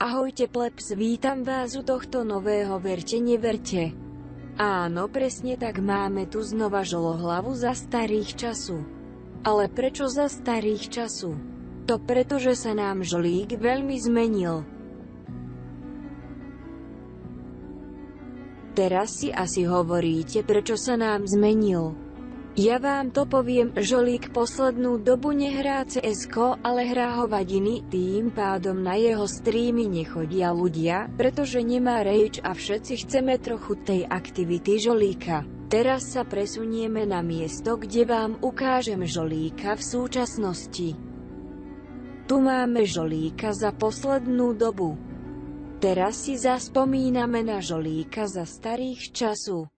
Ahojte plebs, vítam vás u tohto nového Verte neverte. Áno, presne tak, máme tu znova žolohlavu za starých času. Ale prečo za starých času? To preto, že sa nám žolík veľmi zmenil. Teraz si asi hovoríte, prečo sa nám zmenil. Ja vám to poviem, žolík poslednú dobu nehrá CS-ko, ale hrá hovadiny, tým pádom na jeho streamy nechodia ľudia, pretože nemá rage a všetci chceme trochu tej aktivity žolíka. Teraz sa presunieme na miesto, kde vám ukážem žolíka v súčasnosti. Tu máme žolíka za poslednú dobu. Teraz si zaspomíname na žolíka za starých času.